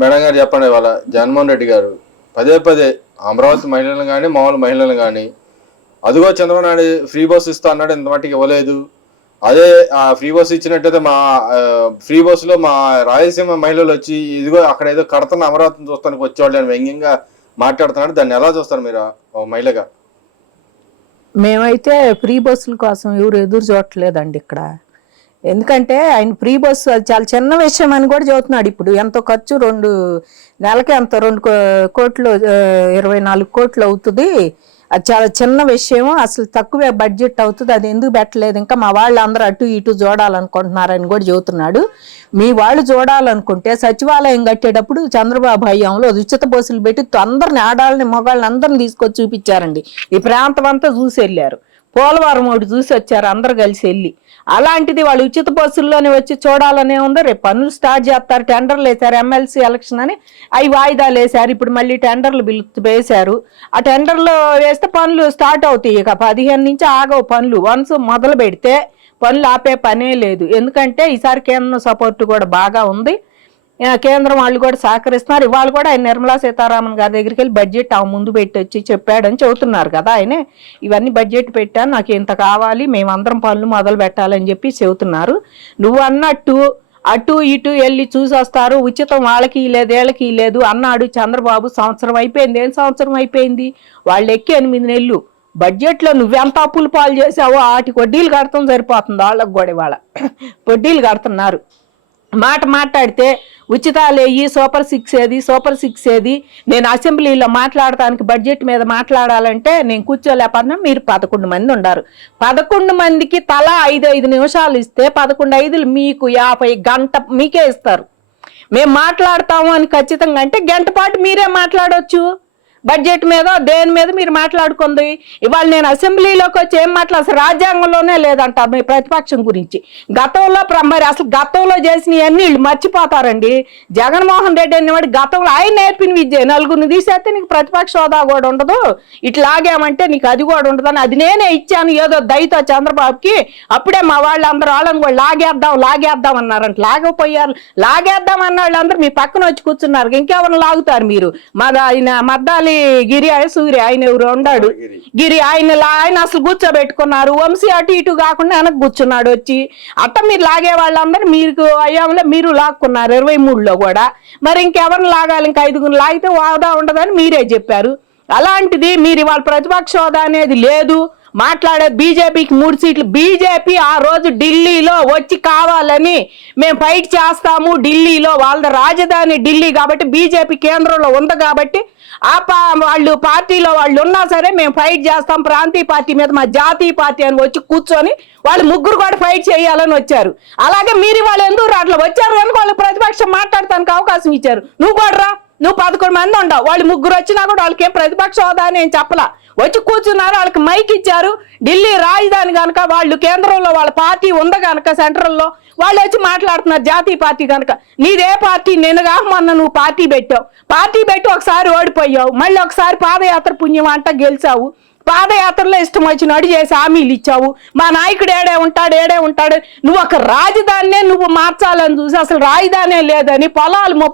Madam గారు చెప్పండి, వాళ్ళ జగన్మోహన్ రెడ్డి గారు పదే పదే అమరావతి మహిళలను కానీ మామూలు మహిళలను కానీ అదిగో చంద్రబాబు నాయుడు ఫ్రీ బస్సు ఇస్తా అన్నాడు, ఇంత మట్టికి ఇవ్వలేదు. అదే ఆ ఫ్రీ బస్సు ఇచ్చినట్టయితే మా ఫ్రీ బస్సులో మా రాయలసీమ మహిళలు వచ్చి ఇదిగో అక్కడ ఏదో కడతన్న అమరావతిని చూస్తానికి వచ్చేవాళ్ళు అని వ్యంగ్యంగా మాట్లాడుతున్నాడు. దాన్ని ఎలా చూస్తారు మీరు మహిళగా? మేమైతే ఫ్రీ బస్సుల కోసం ఎవరు ఎదురు చూడట్లేదండి ఇక్కడ. ఎందుకంటే ఆయన ఫ్రీ బస్సు అది చాలా చిన్న విషయం అని కూడా చెబుతున్నాడు. ఇప్పుడు ఎంతో ఖర్చు, నెలకి ఎంత 2 కోట్లు 24 కోట్లు అవుతుంది. అది చాలా చిన్న విషయం, అసలు తక్కువే బడ్జెట్ అవుతుంది, అది ఎందుకు పెట్టలేదు, ఇంకా మా వాళ్ళు అందరూ అటు ఇటు చూడాలనుకుంటున్నారని కూడా చెబుతున్నాడు. మీ వాళ్ళు చూడాలనుకుంటే సచివాలయం కట్టేటప్పుడు చంద్రబాబు హయాంలో ఉచిత బస్సులు పెట్టి అందరిని, ఆడాళ్ళని మగాళ్ళని అందరిని తీసుకొచ్చి చూపించారండి. ఈ ప్రాంతం అంతా చూసి వెళ్ళారు. పోలవరం ఒకటి చూసి వచ్చారు అందరు కలిసి వెళ్ళి. అలాంటిది వాళ్ళు ఉచిత బస్సుల్లోనే వచ్చి చూడాలనే ఉందో. రేపు పనులు స్టార్ట్ చేస్తారు, టెండర్లు వేశారు, ఎమ్మెల్సీ ఎలక్షన్ అని అవి వాయిదాలు వేశారు. ఇప్పుడు మళ్ళీ టెండర్లు వేశారు. ఆ టెండర్లు వేస్తే పనులు స్టార్ట్ అవుతాయి. ఇక 15 నుంచి ఆగవు పనులు. వన్స్ మొదలు పెడితే పనులు ఆపే పనే లేదు. ఎందుకంటే ఈసారి కేంద్రం సపోర్ట్ కూడా బాగా ఉంది, కేంద్రం వాళ్ళు కూడా సహకరిస్తున్నారు. ఇవాళ కూడా ఆయన నిర్మలా సీతారామన్ గారి దగ్గరికి వెళ్ళి బడ్జెట్ ముందు పెట్టి వచ్చి చెప్పాడని చెబుతున్నారు కదా. ఆయనే ఇవన్నీ బడ్జెట్ పెట్టాను, నాకు ఇంత కావాలి, మేమందరం పనులు మొదలు పెట్టాలని చెప్పి చెబుతున్నారు. నువ్వు అన్నట్టు అటు ఇటు వెళ్ళి చూసి వస్తారు, ఉచితం వాళ్ళకి లేదు వీళ్ళకి లేదు అన్నాడు చంద్రబాబు. సంవత్సరం అయిపోయింది. ఏం సంవత్సరం అయిపోయింది? వాళ్ళు ఎక్కి 8 నెలలు. బడ్జెట్లో నువ్వెంత అప్పులు పాలు చేసావో వాటికి వడ్డీలు కడతాం సరిపోతుంది. వాళ్ళకి కూడా ఇవాళ వడ్డీలు కడుతున్నారు. మాట్లాడితే ఉచితాలు వేయి, సూపర్ 6 ఏది, సూపర్ 6 ఏది, నేను అసెంబ్లీలో మాట్లాడటానికి బడ్జెట్ మీద మాట్లాడాలంటే నేను కూర్చోలేకపోతున్నా. మీరు 11 మంది ఉన్నారు. 11 మందికి తలా 5 నిమిషాలు ఇస్తే 11 5 మీకు 50 గంట మీకే ఇస్తారు. మేము మాట్లాడతాము అని ఖచ్చితంగా అంటే గంట పాటు మీరే మాట్లాడవచ్చు. బడ్జెట్ మీద దేని మీద మీరు మాట్లాడుకుంది. ఇవాళ నేను అసెంబ్లీలోకి వచ్చి ఏం అసలు రాజ్యాంగంలోనే లేదంట మీ ప్రతిపక్షం గురించి. గతంలో మరి అసలు గతంలో చేసినవన్నీ వీళ్ళు మర్చిపోతారండి. జగన్మోహన్ రెడ్డి అనేవాడు గతంలో ఆయన నేర్పిన విద్య. 4 తీసేస్తే నీకు ప్రతిపక్ష హోదా కూడా ఉండదు, ఇట్లాగేమంటే నీకు అది కూడా ఉండదని అది నేనే ఇచ్చాను ఏదో దయతో చంద్రబాబుకి. అప్పుడే మా వాళ్ళందరూ వాళ్ళని కూడా లాగేద్దాం అన్నారంట. లాగపోయారు. లాగేద్దాం అన్న వాళ్ళందరూ మీ పక్కన వచ్చి కూర్చున్నారు. ఇంకెవరిని లాగుతారు మీరు? ఆయన మద్దాలి గిరి సూర్య ఆయన ఎవరు ఉన్నాడు, గిరి ఆయన అసలు కూర్చోబెట్టుకున్నారు. వంశీ అటు ఇటు కాకుండా వెనక్కి కూర్చున్నాడు వచ్చి. అట్ట మీరు లాగే వాళ్ళందరూ మీకు అయ్యాంలో మీరు లాక్కున్నారు 23లో కూడా. మరి ఇంకెవరిని లాగాలి? ఇంకా 5 లాగితే హోదా ఉండదని మీరే చెప్పారు. అలాంటిది మీరు ఇవాళ ప్రతిపక్ష హోదా అనేది లేదు. మాట్లాడే బీజేపీకి 3 సీట్లు. బీజేపీ ఆ రోజు ఢిల్లీలో వచ్చి కావాలని మేము ఫైట్ చేస్తాము ఢిల్లీలో, వాళ్ళ రాజధాని ఢిల్లీ కాబట్టి బీజేపీ కేంద్రంలో ఉంది కాబట్టి వాళ్ళు పార్టీలో వాళ్ళు ఉన్నా సరే మేము ఫైట్ చేస్తాం ప్రాంతీయ పార్టీ మీద, మా జాతీయ పార్టీ అని వచ్చి కూర్చొని వాళ్ళు ముగ్గురు కూడా ఫైట్ చేయాలని వచ్చారు. అలాగే మీరు వాళ్ళు ఎందుకు అట్లా వచ్చారు కనుక వాళ్ళు ప్రతిపక్షం మాట్లాడటానికి అవకాశం ఇచ్చారు. నువ్వు కూడా రా, నువ్వు 11 మంది ఉండవు. వాళ్ళు ముగ్గురు వచ్చినా కూడా వాళ్ళకి ఏం ప్రతిపక్ష హోదా అని ఏం చెప్పలా. వచ్చి కూర్చున్నారు, వాళ్ళకి మైక్ ఇచ్చారు. ఢిల్లీ రాజధాని కనుక వాళ్ళు కేంద్రంలో వాళ్ళ పార్టీ ఉంది కనుక సెంట్రల్లో వాళ్ళు వచ్చి మాట్లాడుతున్నారు జాతీయ పార్టీ కనుక. నీదే పార్టీ? నిన్నగా మొన్న నువ్వు పార్టీ పెట్టావు, పార్టీ పెట్టి ఒకసారి ఓడిపోయావు, మళ్ళీ ఒకసారి పాదయాత్ర పుణ్యం అంట గెలిచావు. పాదయాత్రలో ఇష్టం వచ్చినట్టు చేసి హామీలు ఇచ్చావు. మా నాయకుడు ఏడే ఉంటాడు. నువ్వు ఒక రాజధానినే నువ్వు మార్చాలని చూసి అసలు రాజధానే లేదని పొలాలు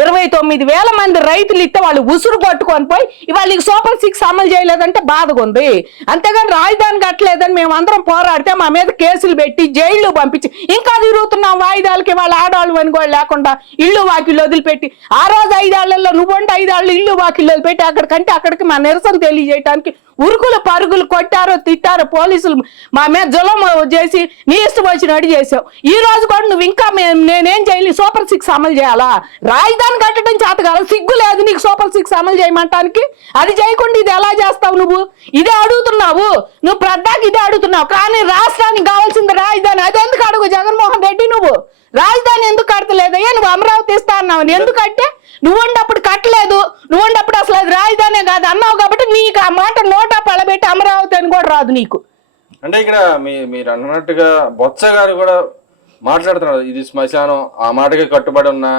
29,000 మంది రైతులు ఇస్తే వాళ్ళు ఉసురు కొట్టుకొని పోయి ఇవాళ నీకు సూపర్ 6 అమలు చేయలేదంటే బాధగా ఉంది. అంతేగాని రాజధాని కట్టలేదని మేము అందరం పోరాడితే మా మీద కేసులు పెట్టి జైళ్ళు పంపించి ఇంకా తిరుగుతున్నాం వాయిదాలకి. వాళ్ళ ఆడవాళ్ళు అని కూడా లేకుండా ఇల్లు వాకిళ్ళు వదిలిపెట్టి ఆ రోజు 5 ఏళ్లలో నువ్వుంటే 5 ఏళ్ళు ఇల్లు వాకిళ్ళు వదిలిపెట్టి అక్కడికి మా నిరసన తెలియజేయడానికి ఉరుకులు పరుగులు కొట్టారో తిట్టారో పోలీసులు మా మీద జులం చేసి నీ ఇష్టం వచ్చినట్టు చేసావు. ఈ రోజు కూడా నువ్వు ఇంకా నేనేం చేయాలి? సూపర్ 6 అమలు చేయాలా? రాజధాని కట్టడం చేతకాల సిగ్గు లేదు నీకు సూపర్ 6 అమలు చేయమంటానికి? అది చేయకుండా ఇది ఎలా చేస్తావు? నువ్వు ఇదే అడుగుతున్నావు, నువ్వు ప్రద్దాకి ఇదే అడుగుతున్నావు. కానీ రాష్ట్రానికి కావాల్సింది రాజధాని. అదెందుకు అడుగు జగన్మోహన్ రెడ్డి? నువ్వు రాజధాని ఎందుకు కట్టలేదయ్యా? నువ్వు అమరావతి ఇస్తా అన్నావు, ఎందుకంటే నువ్వు ఉండప్పుడు కట్టలేదు, నువ్వు ఉండప్పుడు అసలు అది రాజధానే కాదు అన్నావు కాబట్టి నీకు ఆ మాట నోటా పడబెట్టి అమరావతి అని కూడా రాదు నీకు. అంటే ఇక్కడ మీరు అన్నట్టుగా బొత్స గారు కూడా మాట్లాడుతున్నారు, ఇది శ్మశానం, ఆ మాటకి కట్టుబడి ఉన్నా,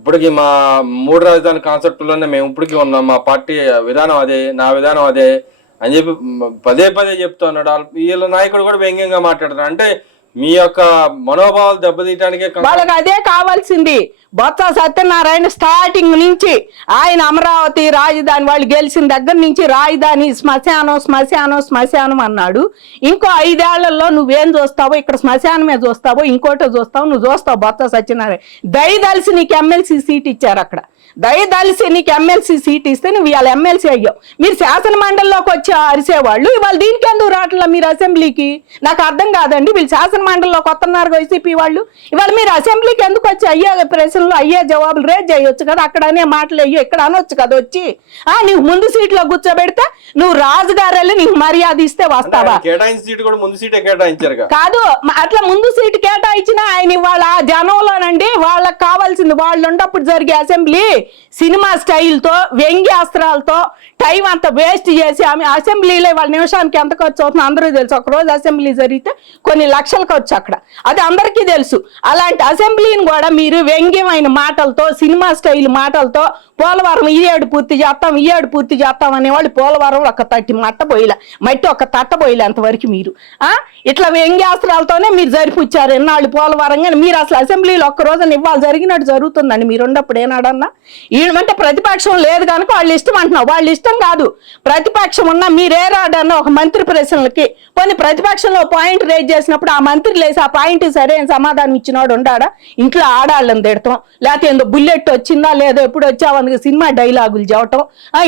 ఇప్పటికి మా 3 రాజధాని కాన్సెప్ట్లోనే మేము ఇప్పటికీ ఉన్నాం, మా పార్టీ విధానం అదే, నా విధానం అదే అని చెప్పి పదే చెప్తూ ఉన్నాడు. వీళ్ళ నాయకుడు కూడా వ్యంగ్యంగా మాట్లాడుతున్నారు. అంటే మీ యొక్క మనోభావాలు దెబ్బతీయడానికే వాళ్ళకి అదే కావాల్సింది. బొత్స సత్యనారాయణ స్టార్టింగ్ నుంచి ఆయన అమరావతి రాజధాని వాళ్ళు గెలిచిన దగ్గర నుంచి రాజధాని శ్మశానం శ్మశానం శ్మశానం అన్నాడు. ఇంకో 5 ఏళ్లలో నువ్వేం చూస్తావో, ఇక్కడ శ్మశానమే చూస్తావో, ఇంకోటో చూస్తావు, నువ్వు చూస్తావు. బొత్స సత్యనారాయణ దయదలిసి నీకు ఎమ్మెల్సీ సీట్ ఇచ్చారు. అక్కడ దయదలిసి నీకు ఎమ్మెల్సీ సీట్ ఇస్తే నువ్వు ఇవాళ ఎమ్మెల్సీ అయ్యావు. మీరు శాసన మండలిలోకి వచ్చి అరిసేవాళ్ళు ఇవాళ దీనికి ఎందుకు రావట్లా మీరు అసెంబ్లీకి? నాకు అర్థం కాదండి. వీళ్ళు శాసన మండలిలోకి వస్తున్నారు వైసీపీ వాళ్ళు, ఇవాళ మీరు అసెంబ్లీకి ఎందుకు వచ్చి అయ్యే ప్రశ్నలు అయ్యే జవాబులు రేజ్ చేయొచ్చు కదా, అక్కడ అనే మాటలు అయ్యో ఇక్కడ అనొచ్చు కదా వచ్చి. నీకు ముందు సీట్లో కూర్చోబెడితే నువ్వు రాజుగారు వెళ్ళి నీకు మర్యాద ఇస్తే వస్తావా? కేటాయించిన సీట్ కూడా ముందు సీటే కేటాయించారు కాదు, అట్లా ముందు సీటు కేటాయించినా ఆయన ఇవాళ జనంలోనండి వాళ్ళకి కావాల్సింది వాళ్ళు ఉన్నప్పుడు జరిగే అసెంబ్లీ సినిమా స్టైల్తో వ్యంగ్యాస్త్రాలతో టైం అంతా వేస్ట్ చేసి ఆమె అసెంబ్లీలో వాళ్ళ నిమిషానికి ఎంత ఖర్చు అవుతుందో అందరూ తెలుసు. ఒక రోజు అసెంబ్లీ జరిగితే కొన్ని లక్షల ఖర్చు అక్కడ, అది అందరికీ తెలుసు. అలాంటి అసెంబ్లీని కూడా మీరు వ్యంగ్యమైన మాటలతో సినిమా స్టైల్ మాటలతో పోలవరం ఈ ఏడు పూర్తి చేస్తాం అనేవాళ్ళు పోలవరం ఒక మట్టి ఒక తట్టబోయిలే అంతవరకు మీరు ఇట్లా వ్యంగ్యాస్త్రాలతోనే మీరు జరిపిచ్చారు ఎన్నాళ్ళు పోలవరం. కానీ మీరు అసలు అసెంబ్లీలో ఒక్క రోజున ఇవ్వాలి జరిగినట్టు జరుగుతుందండి. మీరు ఉన్నప్పుడు ఏనాడన్నా ఈయనమంటే ప్రతిపక్షం లేదు కనుక వాళ్ళు ఇష్టం అంటున్నావు. వాళ్ళు ఇష్టం కాదు, ప్రతిపక్షం ఉన్నా మీరేరాడన్న ఒక మంత్రి ప్రశ్నలకి కొన్ని ప్రతిపక్షంలో పాయింట్ రేజ్ చేసినప్పుడు ఆ మంత్రి లేసి ఆ పాయింట్ సరైన సమాధానం ఇచ్చినవాడు ఉండాడా? ఇంట్లో ఆడాళ్ళని తిడతాం, లేకపోతే ఏందో బుల్లెట్ వచ్చిందా లేదో ఎప్పుడు వచ్చావు అందుకు సినిమా డైలాగులు చెప్పటం,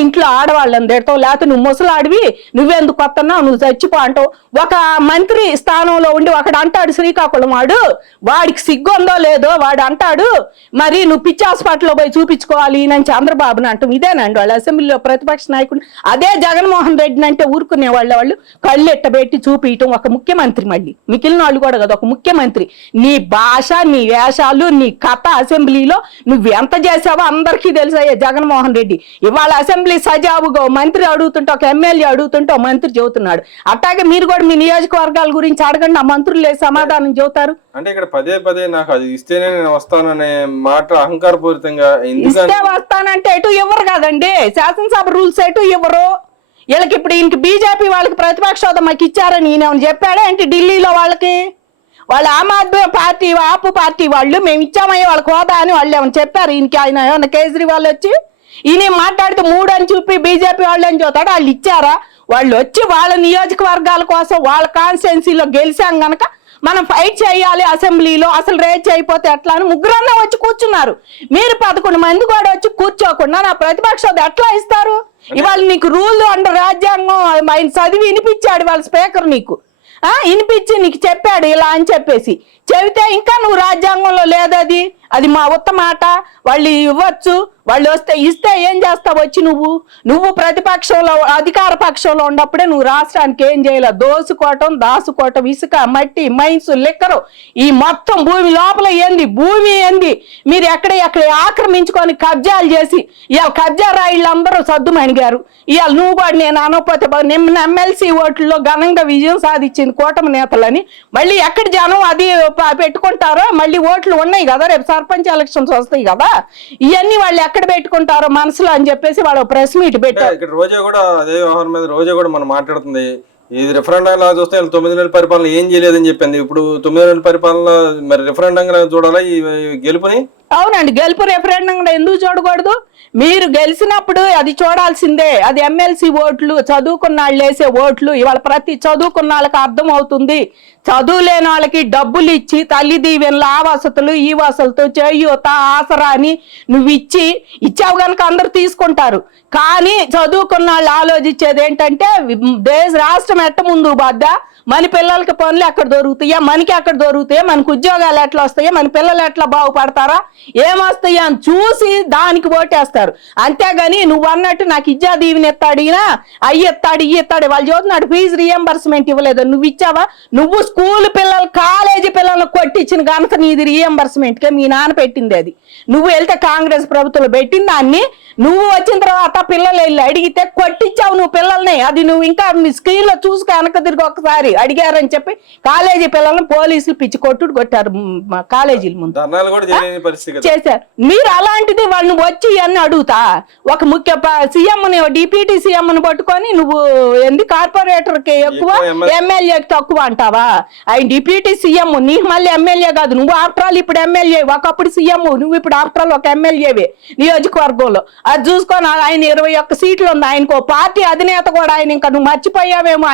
ఇంట్లో ఆడవాళ్ళని తిడతాం, లేకపోతే నువ్వు ముసలాడివి నువ్వెందుకు కొత్తన్నావు నువ్వు చచ్చిపో అంటావు. ఒక మంత్రి స్థానంలో ఉండి ఒకడు అంటాడు శ్రీకాకుళం వాడికి సిగ్గుందో లేదో వాడు అంటాడు మరి నువ్వు పిచ్చి హాస్పిటల్లో పోయి చూపించుకోవాలి అని చంద్రబాబుని అంటాం. ఇదేనండి వాళ్ళు అసెంబ్లీలో ప్రతిపక్ష నాయకుడు. అదే జగన్మోహన్ రెడ్డిని అంటే ఊరుకునే వాళ్ళు కళ్ళు ఎట్టబెట్టి చూపించటం ఒక ముఖ్యమంత్రి, మళ్ళీ మిగిలిన వాళ్ళు కూడా కదా ఒక ముఖ్యమంత్రి. నీ భాష నీ వేషాలు నీ కథ అసెంబ్లీలో నువ్వు ఎంత చేసావో అందరికీ తెలుసయ్యా జగన్మోహన్ రెడ్డి. ఇవాళ అసెంబ్లీ సజావుగా మంత్రి అడుగుతుంటే ఒక ఎమ్మెల్యే అడుగుతుంటే ఒక మంత్రి చెబుతున్నాడు. అట్లాగే మీరు కూడా మీ నియోజకవర్గాల గురించి అడగండి, ఆ మంత్రులు సమాధానం చెబుతారు. అంటే ఇక్కడ పదే నాకు అది ఇస్తేనే నేను వస్తాననే మాట అహంకారపూరితంగా ఇస్తే వస్తానంటే ఎటు ఇవ్వరు కదండి, శాసనసభ రూల్స్ ఎటు ఇవ్వరు. వీళ్ళకి ఇప్పుడు ఈయనకి బీజేపీ వాళ్ళకి ప్రతిపక్ష హోదా మాకు ఇచ్చారని ఈయన చెప్పాడా ఏంటి? ఢిల్లీలో వాళ్ళకి వాళ్ళు ఆమ్ ఆద్మీ పార్టీ ఆపు పార్టీ వాళ్ళు మేము ఇచ్చామయ్యే వాళ్ళకి హోదా అని వాళ్ళు ఏమైనా చెప్పారు ఈయనకి? ఆయన ఏమన్నా కేజ్రీవాల్ వచ్చి ఈయన మాట్లాడితే 3 అని చూపి బీజేపీ వాళ్ళు అని చూస్తాడు. వాళ్ళు ఇచ్చారా? వాళ్ళు వచ్చి వాళ్ళ నియోజకవర్గాల కోసం వాళ్ళ కాన్స్టిట్యున్సీలో గెలిచాం గనక మనం ఫైట్ చేయాలి అసెంబ్లీలో, అసలు రేట్ అయిపోతే ఎట్లా అని ముగ్గురన్నా వచ్చి కూర్చున్నారు. మీరు 11 మంది కూడా వచ్చి కూర్చోకుండా నా ప్రతిపక్షం ఎట్లా ఇస్తారు? ఇవాళ నీకు రూల్ అండ్ రాజ్యాంగం ఆయన చదివి వినిపించాడు వాళ్ళ స్పీకర్, నీకు వినిపించి నీకు చెప్పాడు ఇలా అని చెప్పేసి చెబితే ఇంకా నువ్వు రాజ్యాంగంలో లేదది, అది మా ఉత్తమాట, వాళ్ళు ఇవ్వచ్చు, వాళ్ళు ఇస్తే ఏం చేస్తావు వచ్చి నువ్వు ప్రతిపక్షంలో అధికార పక్షంలో ఉన్నప్పుడే నువ్వు రాష్ట్రానికి ఏం చేయాలి? దాసుకోవటం ఇసుక మట్టి మైన్స్ లిక్కరు ఈ మొత్తం భూమి లోపల భూమి మీరు ఎక్కడ ఆక్రమించుకొని కబ్జాలు చేసి ఇవాళ కబ్జా రాయిళ్ళందరూ సద్దుమణిగారు. ఇవాళ నువ్వు కూడా నేను అనకపోతే ఎమ్మెల్సీ ఓట్లలో ఘనంగా విజయం సాధించింది కూటమి నేతలని మళ్ళీ ఎక్కడ జనం అది పెట్టుకుంటారో మళ్ళీ ఓట్లు ఉన్నాయి కదా, రేపు సర్పంచ్ ఎలక్షన్స్ వస్తాయి కదా, ఇవన్నీ వాళ్ళు ఎక్కడ పెట్టుకుంటారో మనసులో అని చెప్పేసి వాళ్ళు ప్రెస్ మీట్ పెట్టారు. ఇక్కడ రోజా కూడా అదే వ్యవహారం మీద రోజా కూడా మనం మాట్లాడుతుంది. ఇది రిఫరెండం లా చూస్తే 9 నెలల పరిపాలన ఏం చేయలేదని చెప్పింది. ఇప్పుడు 9 నెలల పరిపాలన మరి రిఫరెండంగా చూడాలా ఈ గెలుపుని? అవునండి, గెలుపు రెఫరెండం ఎందుకు చూడకూడదు? మీరు గెలిచినప్పుడు అది చూడాల్సిందే. అది ఎమ్మెల్సీ ఓట్లు చదువుకున్న వాళ్ళు వేసే ఓట్లు. ఇవాళ ప్రతి చదువుకున్న వాళ్ళకి అర్థం అవుతుంది. చదువు లేని వాళ్ళకి డబ్బులు ఇచ్చి తల్లి దీవెనలు ఆ వసతులు ఈ వసతులతో చేయూత ఆసరా అని నువ్వు ఇచ్చావు కనుక అందరు తీసుకుంటారు. కానీ చదువుకున్న వాళ్ళు ఆలోచించేది ఏంటంటే రాష్ట్రం ఎట్ట ముందు బాద్దా, మన పిల్లలకి పనులు ఎక్కడ దొరుకుతాయా, మనకి ఎక్కడ దొరుకుతాయా, మనకు ఉద్యోగాలు ఎట్లా వస్తాయా, మన పిల్లలు ఎట్లా బాగుపడతారా, ఏమొస్తాయా అని చూసి దానికి ఓటేస్తారు. అంతేగాని నువ్వు అన్నట్టు నాకు ఇజ్జా దీవెని ఎత్తాడు ఈయన ఇయ్యెత్తాడు వాళ్ళు చదువుతున్నాడు ఫీజు రీఎంబర్స్మెంట్ ఇవ్వలేదు, నువ్వు ఇచ్చావా? నువ్వు స్కూల్ పిల్లలు కాలేజీ పిల్లలకు కొట్టించిన కనుక నీది రీఎంబర్స్మెంట్కే మీ నాన్న పెట్టింది. అది నువ్వు వెళ్తే కాంగ్రెస్ ప్రభుత్వంలో పెట్టిన దాన్ని నువ్వు వచ్చిన తర్వాత పిల్లలు వెళ్ళి అడిగితే కొట్టించావు నువ్వు పిల్లల్ని. అది నువ్వు ఇంకా మీ స్క్రీన్ లో చూసుకు వెనక తిరిగి ఒకసారి అడిగారని చెప్పి కాలేజీ పిల్లల్ని పోలీసులు పిచ్చి కొట్టుడు కొట్టారు కాలేజీల ముందు చేశారు. మీరు అలాంటిది వాళ్ళని వచ్చి అని అడుగుతా. ఒక ముఖ్య సీఎంని డిప్యూటీ సీఎంని పట్టుకొని నువ్వు ఎందుకు కార్పొరేటర్ కి ఎక్కువ ఎమ్మెల్యేకి తక్కువ అంటావా? ఆయన డిప్యూటీ సీఎం, నీకు మళ్ళీ ఎమ్మెల్యే కాదు. నువ్వు ఆఫ్టర్ ఆల్ ఇప్పుడు ఎమ్మెల్యే, ఒకప్పుడు సీఎం, నువ్వు ఇప్పుడు ఆఫ్టర్ ఆల్ ఒక ఎమ్మెల్యేవే నియోజకవర్గంలో. అది చూసుకొని ఆయన 21 సీట్లు ఉంది. ఆయనకు ఓ పార్టీ అధినేత కూడా. ఆయన ఇంకా నువ్వు మర్చిపోయావేమో.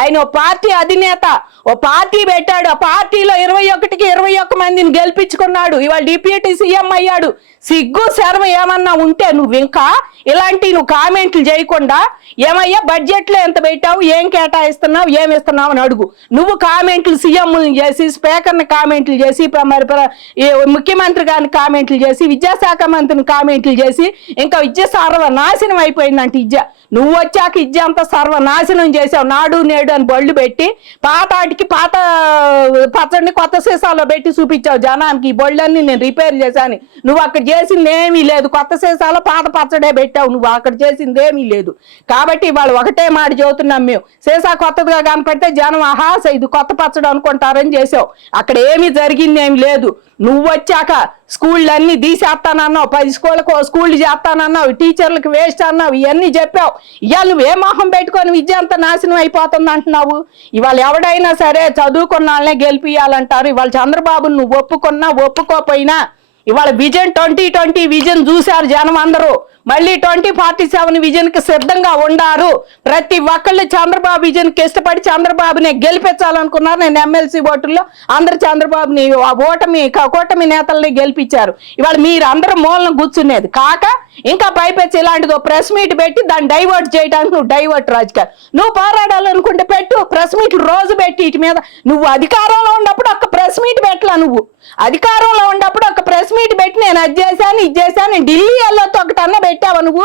ఆయన ఓ పార్టీ అధినేత, ఓ పార్టీ పెట్టాడు. ఆ పార్టీలో 21కి 21 మందిని గెలిపించుకున్నాడు. ఇవాళ డిప్యూటీ సీఎం అయ్యాడు. సిగ్గు శర్మ ఏమన్నా ఉంటే నువ్వు ఇంకా ఇలాంటి నువ్వు కామెంట్లు చేయకుండా ఏమయ్యా బడ్జెట్ లో ఎంత పెట్టావు, ఏం కేటాయిస్తున్నావు, ఏమి ఇస్తున్నావు అని అడుగు. నువ్వు కామెంట్లు సీఎం చేసి, స్పీకర్ని కామెంట్లు చేసి, మరి ముఖ్యమంత్రి గారిని కామెంట్లు చేసి, విద్యాశాఖ మంత్రిని కామెంట్లు చేసి, ఇంకా విద్య సర్వనాశనం అయిపోయిందంటే విద్య. నువ్వు వచ్చాక విద్య అంతా సర్వనాశనం చేసావు. నాడు నేడు అని బళ్ళు పెట్టి పాతాటికి పాత పచ్చడిని కొత్త సీసాలో పెట్టి చూపించావు జనానికి. ఈ బళ్ళన్నీ నేను రిపేర్ చేశాను. నువ్వు అక్కడ చేసింది ఏమీ లేదు. కొత్త సీసాలో పాత పచ్చడే పెట్టావు. నువ్వు అక్కడ చేసింది ఏమీ లేదు. కాబట్టి వాళ్ళు ఒకటే మాట చెబుతున్నాం మేము, సీసా కొత్తదిగా కనపడితే జనం ఆహాస ఇది కొత్త పచ్చడి అనుకుంటారని చేసావు. అక్కడ ఏమీ జరిగింది ఏమి లేదు. నువ్వు వచ్చాక స్కూళ్ళు అన్ని తీసేస్తానన్నావు, 10 స్కూళ్ళు చేస్తానన్నావు, టీచర్లకు వేస్ట్ అన్నావు, ఇవన్నీ చెప్పావు. ఇవాళ నువ్వు ఏ మొహం పెట్టుకొని విద్య అంతా నాశనం అయిపోతుంది అంటున్నావు. ఇవాళ ఎవడైనా సరే చదువుకున్న వాళ్ళనే గెలిపియాలంటారు. ఇవాళ చంద్రబాబును నువ్వు ఒప్పుకున్నా ఒప్పుకోపోయినా ఇవాళ విజన్ 2020 విజన్ చూశారు జనం అందరూ. మళ్ళీ 2047 విజన్ కి సిద్ధంగా ఉండారు. ప్రతి ఒక్కళ్ళు చంద్రబాబు విజన్ కి ఇష్టపడి చంద్రబాబుని గెలిపించాలనుకున్నారు. నేను ఎమ్మెల్సీ ఓటుల్లో అందరు చంద్రబాబుని కూటమి నేతల్ని గెలిపించారు. ఇవాళ మీరు అందరూ మూలన కూర్చునేది కాక ఇంకా పైపెచ్చి ఇలాంటిదో ప్రెస్ మీట్ పెట్టి దాన్ని డైవర్ట్ చేయడానికి నువ్వు డైవర్ట్ రాజకీయాలు. నువ్వు పోరాడాలనుకుంటే పెట్టు ప్రెస్ మీట్లు రోజు పెట్టి. ఇటు మీద నువ్వు అధికారంలో ఉన్నప్పుడు ఒక ప్రెస్ మీట్ పెట్టలా. నువ్వు అధికారంలో ఉన్నప్పుడు ఒక ప్రెస్ మీట్ పెట్టి నేను అది చేశాను ఇది చేశాను. ఢిల్లీ వెళ్ళొద్దు ఒకటన్నా పెట్టావా నువ్వు?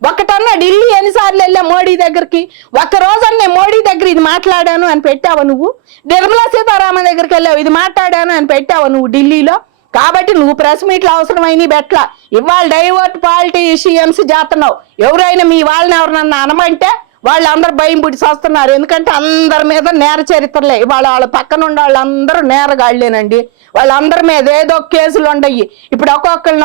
ఒకటన్నా ఢిల్లీ ఎన్నిసార్లు వెళ్ళా మోడీ దగ్గరికి? ఒక్క రోజన్నా నేను మోడీ దగ్గర ఇది మాట్లాడాను అని పెట్టావా నువ్వు? నిర్మలా సీతారామన్ దగ్గరికి వెళ్ళావు ఇది మాట్లాడాను అని పెట్టావా నువ్వు ఢిల్లీలో? కాబట్టి నువ్వు ప్రెస్ మీట్లు అవసరమైనవి పెట్టలా. ఇవాళ డైవర్ట్ పాలిటీషియన్స్ చేస్తున్నావు. ఎవరైనా మీ వాళ్ళని ఎవరినన్నా అనమంటే వాళ్ళందరూ భయం పుట్టి వస్తున్నారు. ఎందుకంటే అందరి మీద నేర చరిత్రలే. వాళ్ళ పక్కన ఉండే వాళ్ళందరూ నేరగాళ్ళేనండి. వాళ్ళందరి మీద ఏదో కేసులు ఉండయి. ఇప్పుడు ఒక్కొక్కరిని